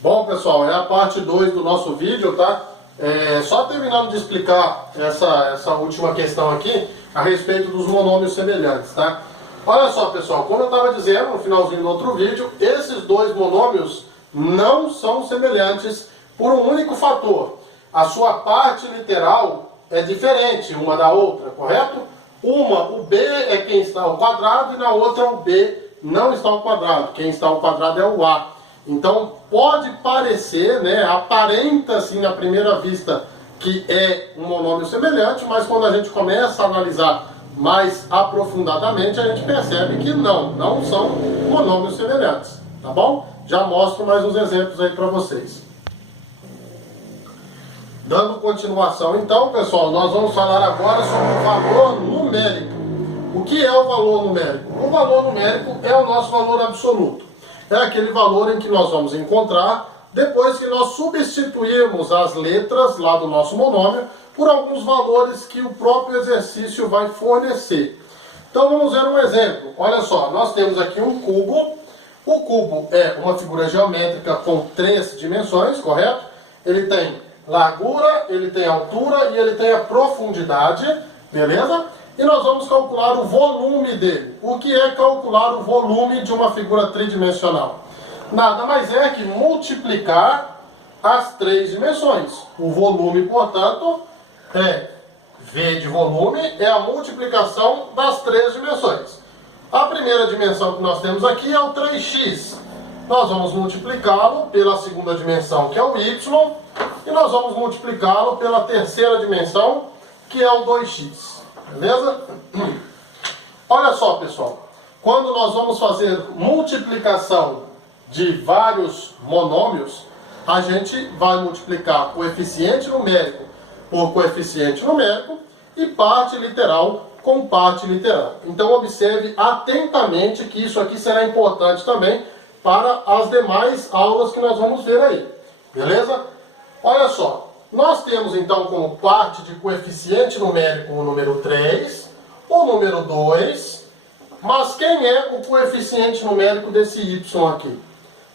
Bom, pessoal, é a parte 2 do nosso vídeo, tá? Só terminando de explicar essa última questão aqui a respeito dos monômios semelhantes, tá? Olha só, pessoal, como eu estava dizendo no finalzinho do outro vídeo, esses dois monômios não são semelhantes por um único fator. A sua parte literal é diferente uma da outra, correto? O B é quem está ao quadrado e na outra o B não está ao quadrado. Quem está ao quadrado é o A. Então pode parecer, né, aparenta assim na primeira vista que é um monômio semelhante, mas quando a gente começa a analisar mais aprofundadamente, a gente percebe que não são monômios semelhantes, tá bom? Já mostro mais uns exemplos aí para vocês. Dando continuação então, pessoal, nós vamos falar agora sobre o valor numérico. O que é o valor numérico? O valor numérico é o nosso valor absoluto. É aquele valor em que nós vamos encontrar depois que nós substituirmos as letras lá do nosso monômio por alguns valores que o próprio exercício vai fornecer. Então vamos ver um exemplo. Olha só, nós temos aqui um cubo. O cubo é uma figura geométrica com 3 dimensões, correto? Ele tem largura, ele tem altura e ele tem a profundidade, beleza? E nós vamos calcular o volume dele. O que é calcular o volume de uma figura tridimensional? Nada mais é que multiplicar as 3 dimensões. O volume, portanto, V de volume é a multiplicação das 3 dimensões. A primeira dimensão que nós temos aqui é o 3x. Nós vamos multiplicá-lo pela segunda dimensão, que é o y, e nós vamos multiplicá-lo pela terceira dimensão, que é o 2x. Beleza? Olha só, pessoal. Quando nós vamos fazer multiplicação de vários monômios, a gente vai multiplicar coeficiente numérico por coeficiente numérico e parte literal com parte literal. Então observe atentamente que isso aqui será importante também para as demais aulas que nós vamos ver aí. Beleza? Olha só. Nós temos então como parte de coeficiente numérico o número 3, o número 2, mas quem é o coeficiente numérico desse y aqui?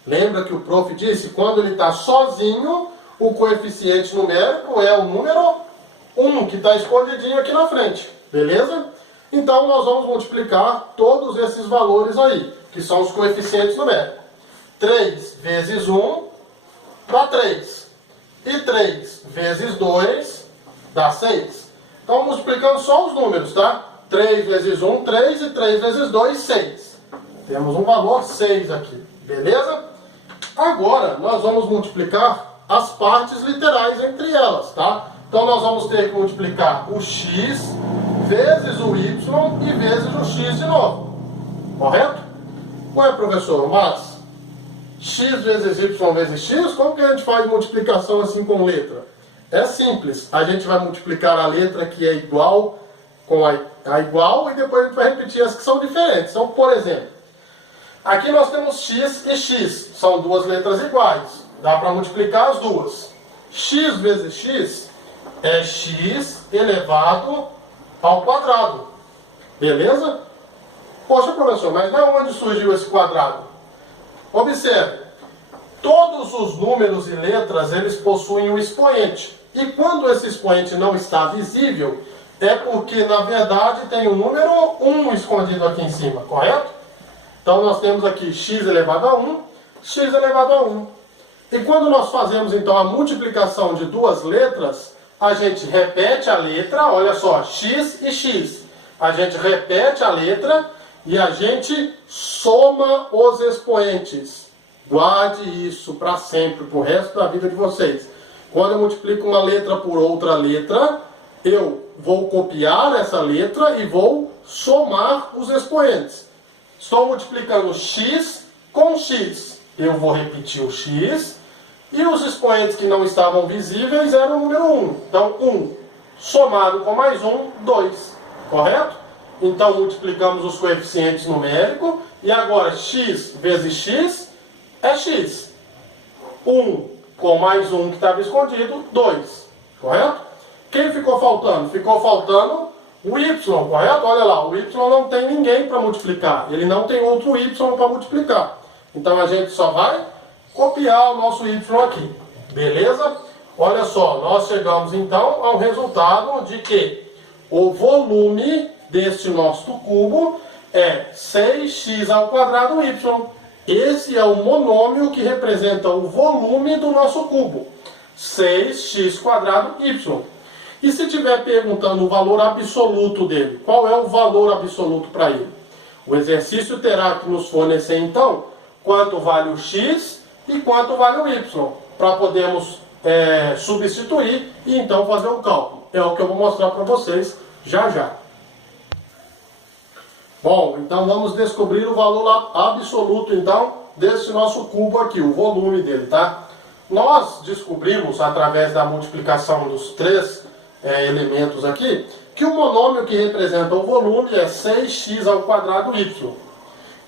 Lembra que o prof disse, quando ele está sozinho, o coeficiente numérico é o número 1, que está escondidinho aqui na frente, beleza? Então nós vamos multiplicar todos esses valores aí, que são os coeficientes numéricos. 3 vezes 1 dá 3. E 3 vezes 2 dá 6. Então, multiplicando só os números, tá? 3 vezes 1, 3. E 3 vezes 2, 6. Temos um valor 6 aqui. Beleza? Agora, nós vamos multiplicar as partes literais entre elas, tá? Então, nós vamos ter que multiplicar o x vezes o y e vezes o x de novo. Correto? Ué, professor, mas x vezes y vezes x, como que a gente faz multiplicação assim com letra? É simples, a gente vai multiplicar a letra que é igual com a igual e depois a gente vai repetir as que são diferentes. Então, por exemplo, aqui nós temos x e x, são duas letras iguais, dá para multiplicar as duas. X vezes x é x elevado ao quadrado, beleza? Poxa, professor, mas de onde surgiu esse quadrado? Observe, todos os números e letras, eles possuem um expoente. E quando esse expoente não está visível, é porque, na verdade, tem o número 1 escondido aqui em cima, correto? Então, nós temos aqui x elevado a 1, x elevado a 1. E quando nós fazemos, então, a multiplicação de duas letras, a gente repete a letra, olha só, x e x. A gente repete a letra e a gente soma os expoentes. Guarde isso para sempre, para o resto da vida de vocês. Quando eu multiplico uma letra por outra letra, eu vou copiar essa letra e vou somar os expoentes. Estou multiplicando x com x. Eu vou repetir o x e os expoentes que não estavam visíveis eram o número 1. Então, 1 somado com mais 1, 2. Correto? Então, multiplicamos os coeficientes numéricos. E agora, x vezes x é x. 1 com mais 1 que estava escondido, 2. Correto? Quem ficou faltando? Ficou faltando o y, correto? Olha lá, o y não tem ninguém para multiplicar. Ele não tem outro y para multiplicar. Então, a gente só vai copiar o nosso y aqui. Beleza? Olha só, nós chegamos então ao resultado de que o volume deste nosso cubo é 6x ao quadrado y. Esse é o monômio que representa o volume do nosso cubo. 6x quadrado y. E se estiver perguntando o valor absoluto dele, qual é o valor absoluto para ele? O exercício terá que nos fornecer então quanto vale o x e quanto vale o y, para podermos substituir e então fazer o cálculo. É o que eu vou mostrar para vocês já já. Bom, então vamos descobrir o valor absoluto então desse nosso cubo aqui, o volume dele, tá? Nós descobrimos através da multiplicação dos três elementos aqui que o monômio que representa o volume é 6x ao quadrado y.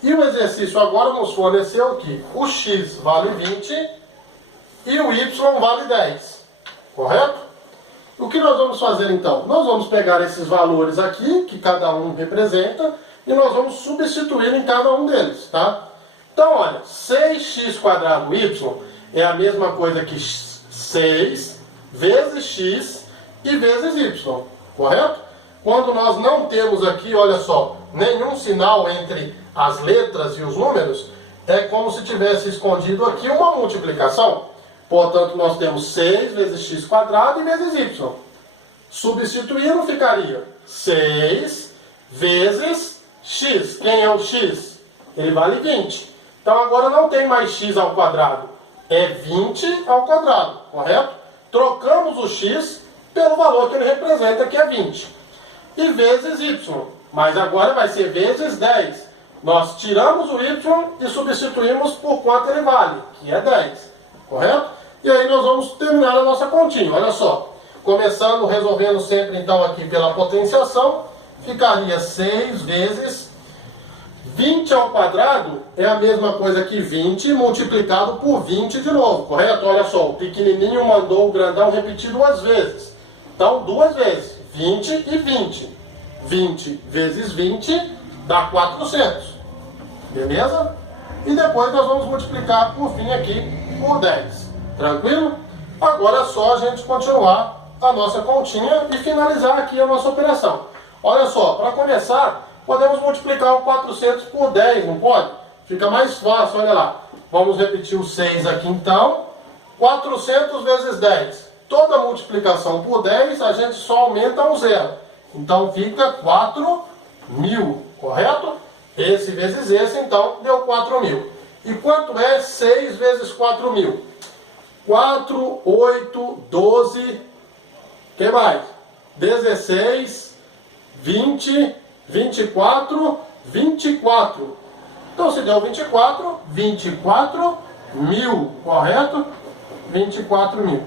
E o exercício agora nos forneceu que o x vale 20 e o y vale 10. Correto? O que nós vamos fazer então? Nós vamos pegar esses valores aqui, que cada um representa, e nós vamos substituir em cada um deles, tá? Então, olha, 6x quadrado y é a mesma coisa que 6 vezes x e vezes y, correto? Quando nós não temos aqui, olha só, nenhum sinal entre as letras e os números, é como se tivesse escondido aqui uma multiplicação. Portanto, nós temos 6 vezes x quadrado e vezes y. Substituindo ficaria 6 vezes x. Quem é o x? Ele vale 20. Então agora não tem mais x ao quadrado. É 20 ao quadrado, correto? Trocamos o x pelo valor que ele representa, que é 20. E vezes y. Mas agora vai ser vezes 10. Nós tiramos o y e substituímos por quanto ele vale, que é 10. Correto? E aí nós vamos terminar a nossa continha. Olha só. Começando, resolvendo sempre então aqui pela potenciação, ficaria 6 vezes 20 ao quadrado é a mesma coisa que 20 multiplicado por 20 de novo, correto? Olha só, o pequenininho mandou o grandão repetir duas vezes. Então, duas vezes, 20 e 20. 20 vezes 20 dá 400. Beleza? E depois nós vamos multiplicar por fim aqui por 10. Tranquilo? Agora é só a gente continuar a nossa continha e finalizar aqui a nossa operação. Olha só, para começar, podemos multiplicar o 400 por 10, não pode? Fica mais fácil, olha lá. Vamos repetir o 6 aqui então. 400 vezes 10. Toda multiplicação por 10, a gente só aumenta um zero. Então fica 4.000, correto? Esse vezes esse, então, deu 4.000. E quanto é 6 vezes 4.000? 4, 8, 12, que mais? 16, 20, 24, 24. Então, se deu 24, 24.000, correto? 24.000.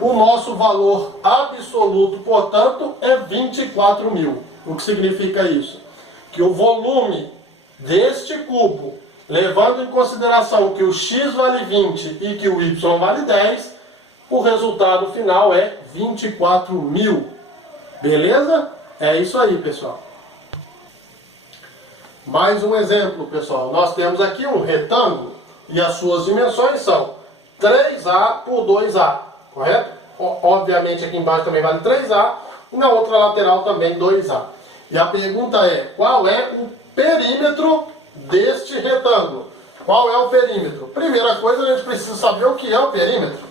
O nosso valor absoluto, portanto, é 24.000. O que significa isso? Que o volume deste cubo, levando em consideração que o x vale 20 e que o y vale 10, o resultado final é 24.000. Beleza? É isso aí, pessoal. Mais um exemplo, pessoal. Nós temos aqui um retângulo e as suas dimensões são 3A por 2A, correto? Obviamente aqui embaixo também vale 3A e na outra lateral também 2A. E a pergunta é, qual é o perímetro deste retângulo? Qual é o perímetro? Primeira coisa, a gente precisa saber o que é o perímetro.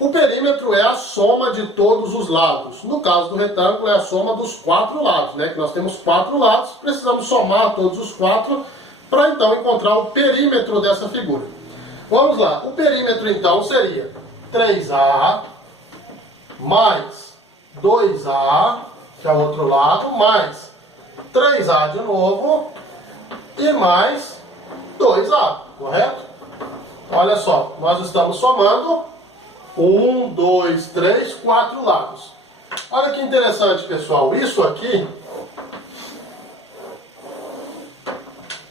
O perímetro é a soma de todos os lados. No caso do retângulo, é a soma dos 4 lados, né? Que nós temos 4 lados, precisamos somar todos os 4 para então encontrar o perímetro dessa figura. Vamos lá, o perímetro então seria 3A mais 2A, que é o outro lado, mais 3A de novo e mais 2A, correto? Olha só, nós estamos somando 1, 2, 3, 4 lados. Olha que interessante, pessoal. Isso aqui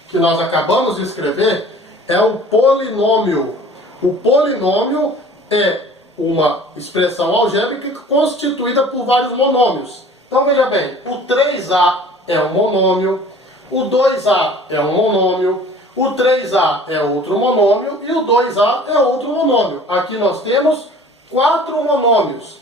que nós acabamos de escrever é o polinômio. O polinômio é uma expressão algébrica constituída por vários monômios. Então veja bem, o 3A é um monômio, o 2A é um monômio, O 3A é outro monômio e o 2A é outro monômio. Aqui nós temos 4 monômios.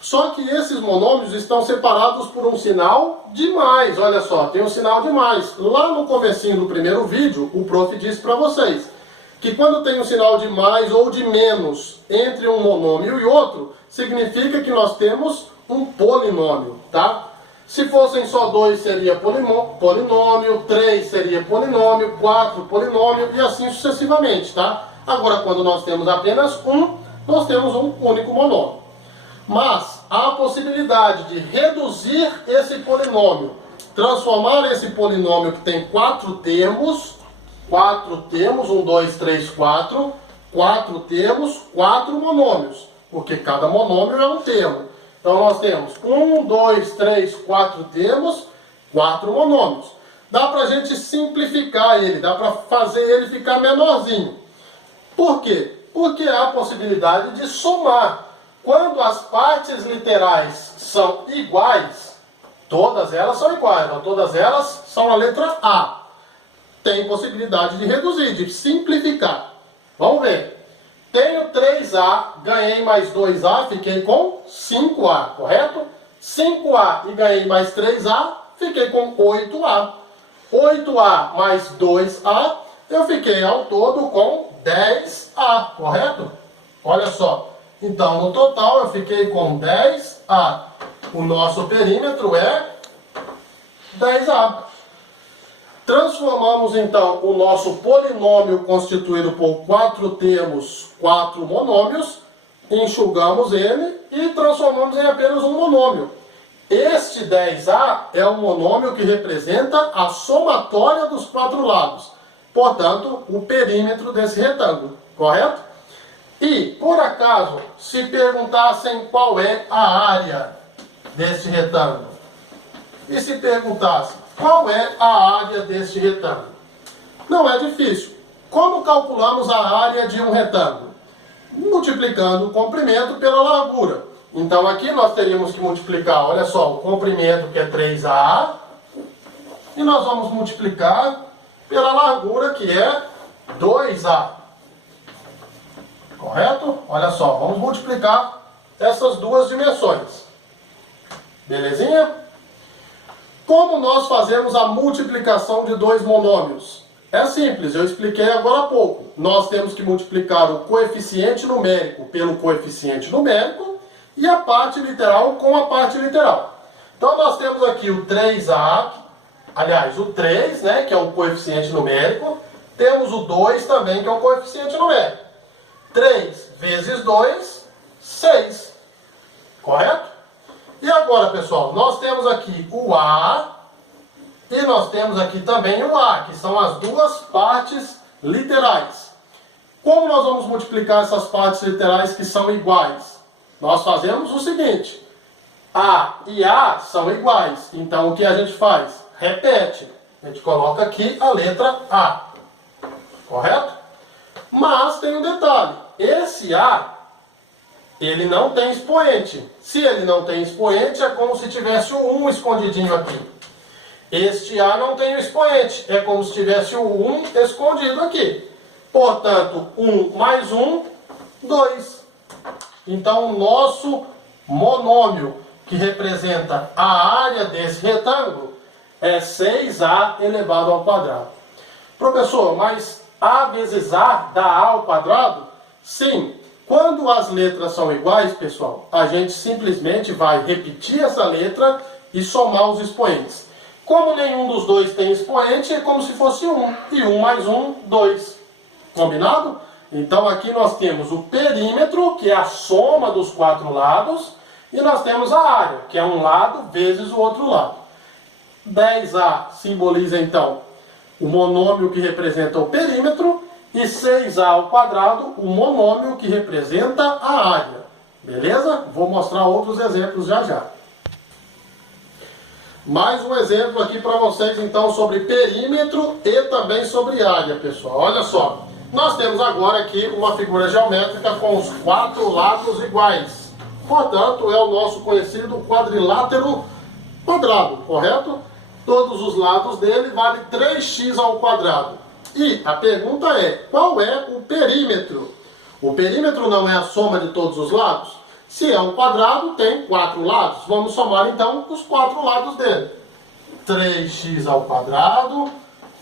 Só que esses monômios estão separados por um sinal de mais. Olha só, tem um sinal de mais. Lá no comecinho do primeiro vídeo, o prof disse para vocês que quando tem um sinal de mais ou de menos entre um monômio e outro, significa que nós temos um polinômio, tá? Se fossem só 2 seria polinômio, 3 seria polinômio, 4 polinômio e assim sucessivamente, tá? Agora, quando nós temos apenas um, nós temos um único monômio. Mas há a possibilidade de reduzir esse polinômio, transformar esse polinômio que tem 4 termos, 1, 2, 3, 4 termos, 4 monômios, porque cada monômio é um termo. Então nós temos 1, 2, 3, 4 termos, 4 monômios. Dá para a gente simplificar ele, dá para fazer ele ficar menorzinho. Por quê? Porque há a possibilidade de somar. Quando as partes literais são iguais, todas elas são iguais, ó, todas elas são a letra A. Tem possibilidade de reduzir, de simplificar. Vamos ver. Tenho 3A, ganhei mais 2A, fiquei com 5A, correto? 5A e ganhei mais 3A, fiquei com 8A. 8A mais 2A, eu fiquei ao todo com 10A, correto? Olha só. Então, no total, eu fiquei com 10A. O nosso perímetro é 10A. Transformamos, então, o nosso polinômio constituído por 4 termos, 4 monômios, enxugamos ele e transformamos em apenas um monômio. Este 10A é o monômio que representa a somatória dos 4 lados. Portanto, o perímetro desse retângulo, correto? E, por acaso, se perguntassem qual é a área deste retângulo? E se perguntassem qual é a área deste retângulo? Não é difícil. Como calculamos a área de um retângulo? Multiplicando o comprimento pela largura. Então aqui nós teríamos que multiplicar, olha só, o comprimento que é 3A, e nós vamos multiplicar pela largura que é 2A. Correto? Olha só, vamos multiplicar essas duas dimensões. Belezinha? Como nós fazemos a multiplicação de dois monômios? É simples, eu expliquei agora há pouco. Nós temos que multiplicar o coeficiente numérico pelo coeficiente numérico e a parte literal com a parte literal. Então nós temos aqui o 3A, aliás, o 3, né, que é o coeficiente numérico. Temos o 2 também, que é o coeficiente numérico. 3 vezes 2, 6. Correto? E agora, pessoal, nós temos aqui o A e nós temos aqui também o A, que são as duas partes literais. Como nós vamos multiplicar essas partes literais que são iguais? Nós fazemos o seguinte: A e A são iguais. Então, o que a gente faz? Repete. A gente coloca aqui a letra A. Correto? Mas tem um detalhe, esse A, ele não tem expoente. Se ele não tem expoente, é como se tivesse o 1 escondidinho aqui. Este A não tem o expoente, é como se tivesse o 1 escondido aqui. Portanto, 1 mais 1, 2. Então, o nosso monômio, que representa a área desse retângulo, é 6A elevado ao quadrado. Professor, mas A vezes A dá A ao quadrado? Sim. Quando as letras são iguais, pessoal, a gente simplesmente vai repetir essa letra e somar os expoentes. Como nenhum dos dois tem expoente, é como se fosse 1. E 1 mais 1, 2. Combinado? Então aqui nós temos o perímetro, que é a soma dos 4 lados, e nós temos a área, que é um lado vezes o outro lado. 10A simboliza então o monômio que representa o perímetro, e 6A ao quadrado, o monômio que representa a área. Beleza? Vou mostrar outros exemplos já já. Mais um exemplo aqui para vocês, então, sobre perímetro e também sobre área, pessoal. Olha só, nós temos agora aqui uma figura geométrica com os 4 lados iguais. Portanto, é o nosso conhecido quadrilátero quadrado, correto? Todos os lados dele vale 3x ao quadrado. E a pergunta é, qual é o perímetro? O perímetro não é a soma de todos os lados? Se é um quadrado, tem 4 lados. Vamos somar então os 4 lados dele. 3x ao quadrado,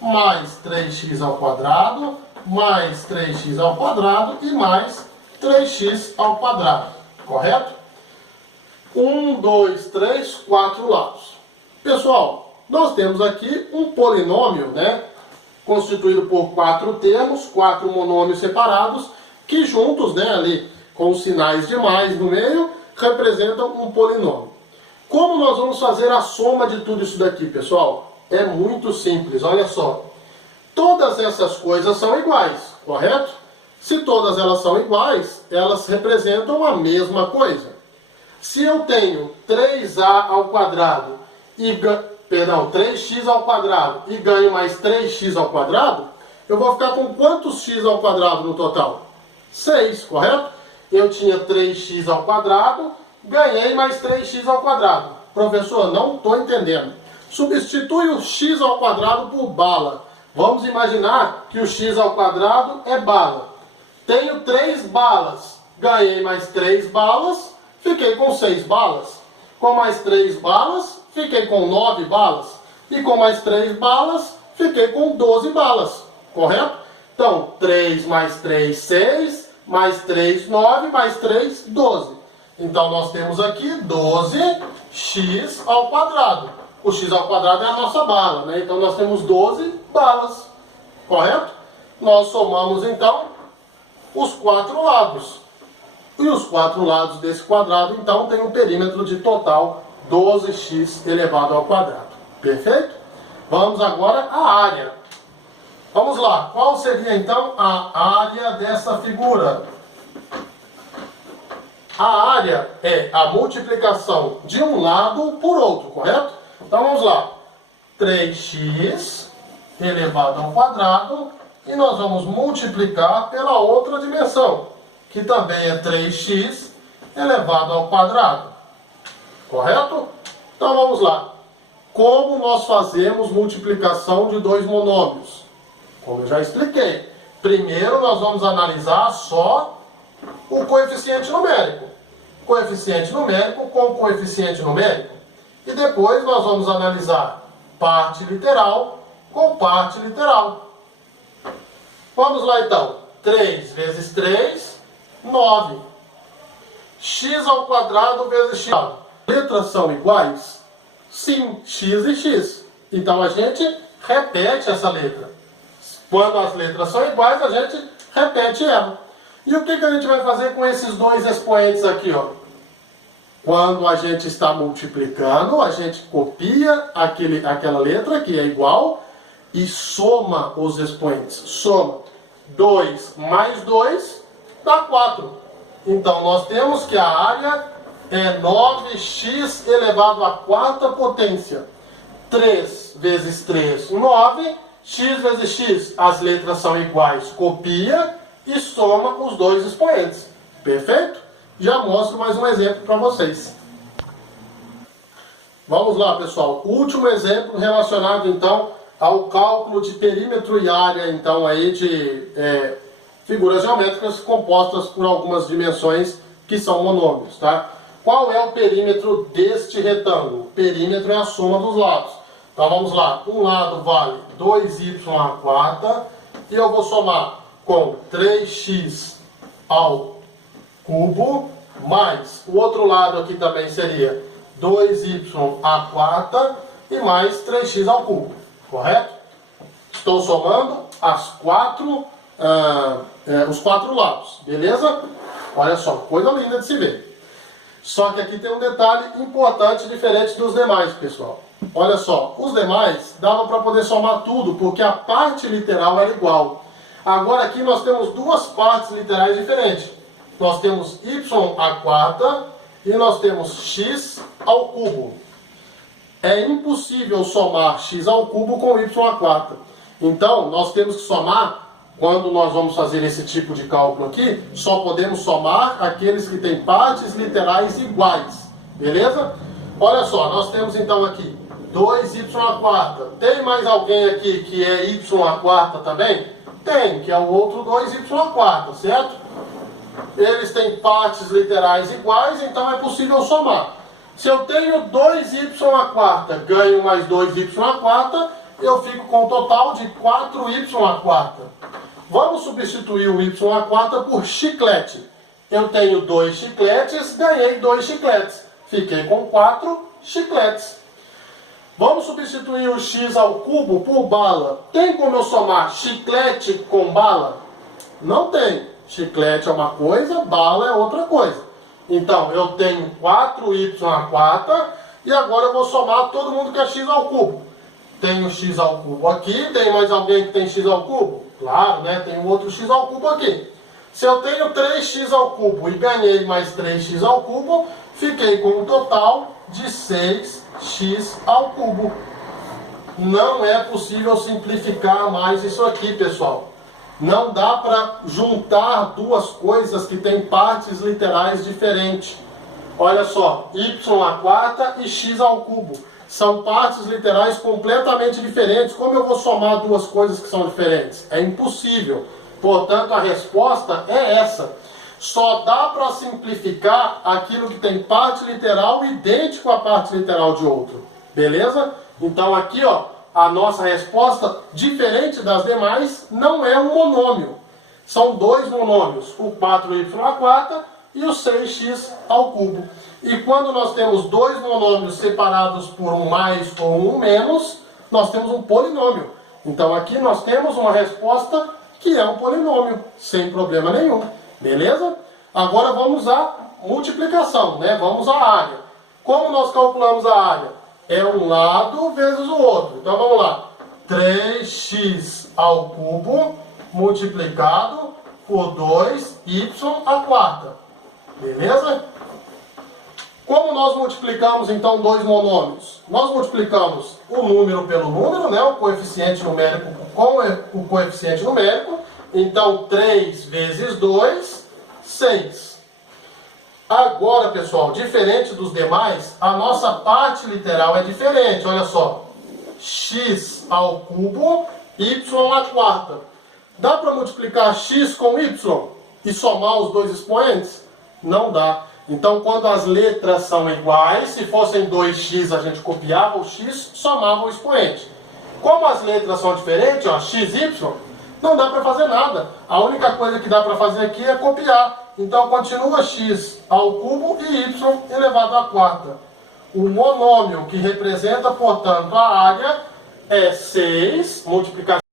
mais 3x ao quadrado, mais 3x ao quadrado e mais 3x ao quadrado. Correto? 1, 2, 3, 4 lados. Pessoal, nós temos aqui um polinômio, né? Constituído por 4 termos, 4 monômios separados, que juntos, né, ali com os sinais de mais no meio, representam um polinômio. Como nós vamos fazer a soma de tudo isso daqui, pessoal? É muito simples, olha só. Todas essas coisas são iguais, correto? Se todas elas são iguais, elas representam a mesma coisa. Se eu tenho 3a ao quadrado e 3x ao quadrado e ganho mais 3x ao quadrado, eu vou ficar com quantos x ao quadrado no total? 6, correto? Eu tinha 3x ao quadrado, ganhei mais 3x ao quadrado. Professor, não estou entendendo. Substitui o x ao quadrado por bala. Vamos imaginar que o x ao quadrado é bala. Tenho 3 balas, ganhei mais 3 balas, fiquei com 6 balas. Com mais 3 balas, fiquei com 9 balas. E com mais 3 balas, fiquei com 12 balas. Correto? Então, 3 mais 3, 6, mais 3, 9, mais 3, 12. Então, nós temos aqui 12x ao quadrado. O x ao quadrado é a nossa bala, né? Então, nós temos 12 balas. Correto? Nós somamos, então, os 4 lados. E os 4 lados desse quadrado, então, tem um perímetro de total 12x elevado ao quadrado. Perfeito? Vamos agora à área. Vamos lá. Qual seria, então, a área dessa figura? A área é a multiplicação de um lado por outro, correto? Então, vamos lá. 3x elevado ao quadrado. E nós vamos multiplicar pela outra dimensão, que também é 3x elevado ao quadrado. Correto? Então, vamos lá. Como nós fazemos multiplicação de dois monômios? Como eu já expliquei. Primeiro, nós vamos analisar só o coeficiente numérico. Coeficiente numérico com coeficiente numérico. E depois nós vamos analisar parte literal com parte literal. Vamos lá então. 3 vezes 3, 9. X ao quadrado vezes x. Letras são iguais? Sim, x e x. Então a gente repete essa letra. Quando as letras são iguais, a gente repete ela. E o que a gente vai fazer com esses dois expoentes aqui, ó? Quando a gente está multiplicando, a gente copia aquela letra que é igual e soma os expoentes. Soma 2 mais 2 dá 4. Então, nós temos que a área é 9x elevado à quarta potência. 3 vezes 3, 9. X vezes x, as letras são iguais. Copia e soma os dois expoentes. Perfeito? Já mostro mais um exemplo para vocês. Vamos lá, pessoal. Último exemplo relacionado, então, ao cálculo de perímetro e área, então, aí de figuras geométricas compostas por algumas dimensões que são monômios, tá? Qual é o perímetro deste retângulo? O perímetro é a soma dos lados. Então, vamos lá. Um lado vale 2y à quarta e eu vou somar com 3x ao cubo, mais o outro lado aqui também seria 2y à quarta e mais 3x ao cubo, correto? Estou somando os quatro lados, beleza? Olha só, coisa linda de se ver. Só que aqui tem um detalhe importante, diferente dos demais, pessoal. Olha só, os demais dava para poder somar tudo, porque a parte literal era igual. Agora aqui nós temos duas partes literais diferentes. Nós temos y à quarta e nós temos x ao cubo. É impossível somar x ao cubo com y à quarta. Então, nós temos que somar, quando nós vamos fazer esse tipo de cálculo aqui, só podemos somar aqueles que têm partes literais iguais. Beleza? Olha só, nós temos então aqui 2y à quarta. Tem mais alguém aqui que é y à quarta também? Tem, que é o outro 2y à quarta, certo? Eles têm partes literais iguais, então é possível somar. Se eu tenho 2y à quarta, ganho mais 2y à quarta, eu fico com um total de 4y à quarta. Vamos substituir o y à quarta por chiclete. Eu tenho 2 chicletes, ganhei 2 chicletes. Fiquei com 4 chicletes. Vamos substituir o x ao cubo por bala. Tem como eu somar chiclete com bala? Não tem. Chiclete é uma coisa, bala é outra coisa. Então, eu tenho 4y à quarta e agora eu vou somar todo mundo que é x ao cubo. Tenho x ao cubo aqui. Tem mais alguém que tem x ao cubo? Claro, né? Tem um outro x ao cubo aqui. Se eu tenho 3x ao cubo e ganhei mais 3x ao cubo, fiquei com um total de 6x ao cubo. Não é possível simplificar mais isso aqui, pessoal. Não dá para juntar duas coisas que têm partes literais diferentes. Olha só, y à quarta e x ao cubo. São partes literais completamente diferentes. Como eu vou somar duas coisas que são diferentes? É impossível. Portanto, a resposta é essa. Só dá para simplificar aquilo que tem parte literal idêntico à parte literal de outro. Beleza? Então aqui, ó, a nossa resposta, diferente das demais, não é um monômio. São dois monômios, o 4y à quarta e o 6x ao cubo. E quando nós temos dois monômios separados por um mais ou um menos, nós temos um polinômio. Então aqui nós temos uma resposta que é um polinômio, sem problema nenhum. Beleza? Agora vamos à multiplicação, né? Vamos à área. Como nós calculamos a área? É um lado vezes o outro. Então vamos lá. 3x ao cubo multiplicado por 2y à quarta. Beleza? Como nós multiplicamos então dois monômios? Nós multiplicamos o número pelo número, né? O coeficiente numérico com o coeficiente numérico. Então 3 vezes 2, 6. Agora, pessoal, diferente dos demais, a nossa parte literal é diferente. Olha só. X ao cubo, y à quarta. Dá para multiplicar x com y e somar os dois expoentes? Não dá. Então, quando as letras são iguais, se fossem 2x, a gente copiava o x, somava o expoente. Como as letras são diferentes, ó, x, y, não dá para fazer nada. A única coisa que dá para fazer aqui é copiar. Então, continua x ao cubo e y elevado à quarta. O monômio que representa, portanto, a área é 6 multiplicado